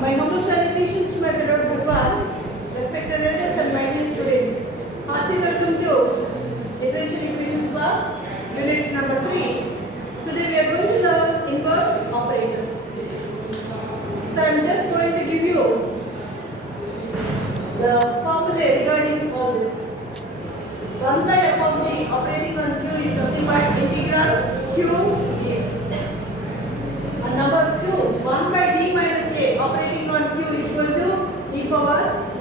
My humble salutations to my beloved Bhagwan, respected elders and my dear students. Hearty welcome to differential equations class, unit number 3. Today we are going to learn inverse operators. So I am just going to give you the formula regarding all this. 1 by f of t operating on q is nothing but integral q dx. And number 2, 1 by d minus a operating on q equal to e power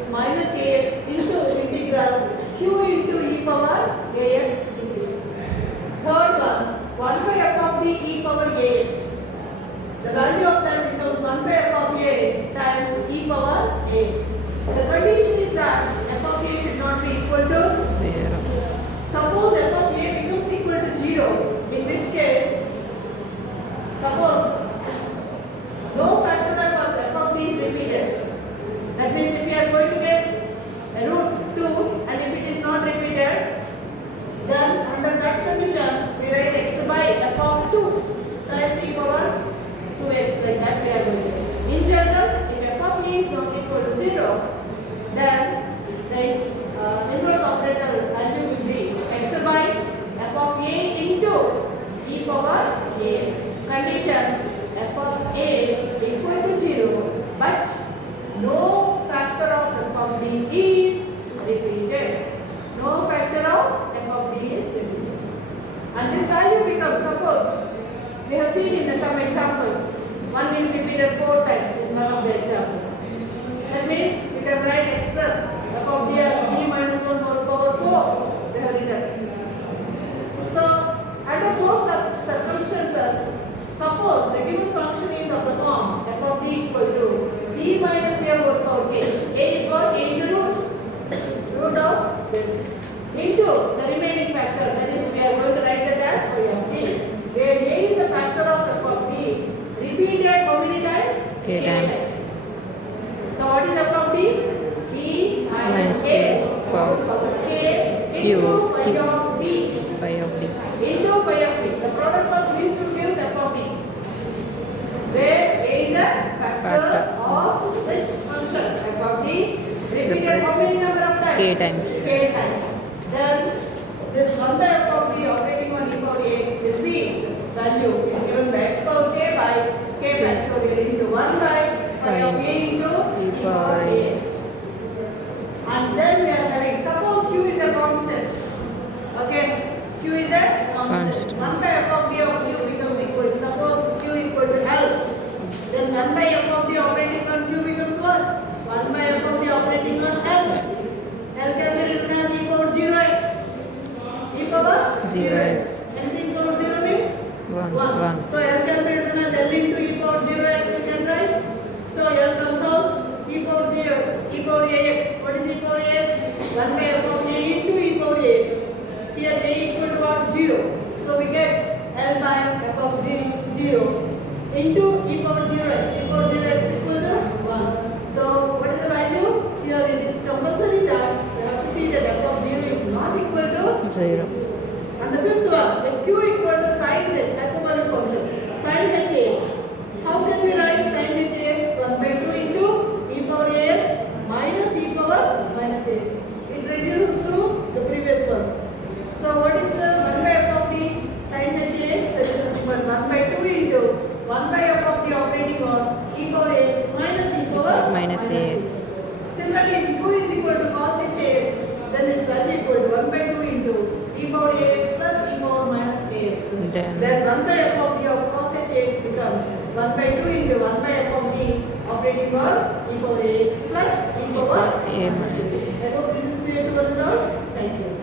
minus ax into integral q into e power ax dx. Third one, 1 by f of d e power ax. The value of that becomes 1 by f of a times e power ax. The condition is that f of a should not be equal to 0. Suppose f of a becomes equal to 0, in which case, suppose no factor of f of d is repeated. That means if we are going to get a root 2 and if it is not repeated, then under that condition we write x by f of 2 times e power 2x, like that we are going to get. In general, if f of a is not equal to 0, then the inverse operator value will be x by f of a into e power ax. Condition f of a equal to 0, but no factor of f of d is repeated. No factor of f of d is repeated. And this value becomes, suppose we have seen in some examples, one is repeated 4 times in one of the examples. That means we can write express f of d as d minus 1 whole power 4. We have written. So under those circumstances, suppose the given function is of the form f of d equal to d minus a whole power k. A is what? A is the root of this into the remaining factor. That is, we are going to write that as phi of d, where a is the factor of f of d repeated how many times? K times. So what is f of d? D minus k power k into phi of d. Phi of d. Into phi of d. The product of these two gives f of d, where a is a factor of which function? F of d repeated how many number of times? K times. K times. Then this 1 by f of d operating on e power ax will be value is given by x power k by k factorial into 1 by phi of a into e power ax. And then we are having, suppose q is a constant. Okay, q is a constant. 1 by f of d of q becomes equal to, suppose q equal to L, then 1 by f of d operating on q becomes what? 1 by f of d operating on L. L can be written as e power 0x. E power 0x. Anything power 0 means 1. So L can be written as L into e power 0x, we can write. So L comes out e power 0, e power ax. What is e power ax? 1 by f of a into e power ax. Here a equal to what? 0. So we get L by f of 0 into e power 0x. E power 0x equal to 1. So what is the value? Here it is compulsory that we have to see that f of 0 is not equal to 0. And the fifth one, if q equal to sin h, hyperbolic function, sin h ax. How can we write sin h ax? 1 by 2 into e power ax minus e power minus ax. It reduces to the previous ones. So what is 1 by f of d sin h ax? That is nothing but 1 by 2 into 1 by f of d operating on e power ax minus e power Minus ax. Similarly, if q is equal to cos h ax, then its value equal to 1 by 2 into e power ax plus e power minus ax. Then 1 by f of d of cos h ax becomes 1 by 2 into 1 by f of d operating on e power ax plus e power A minus. I hope this is clear to all. Thank you.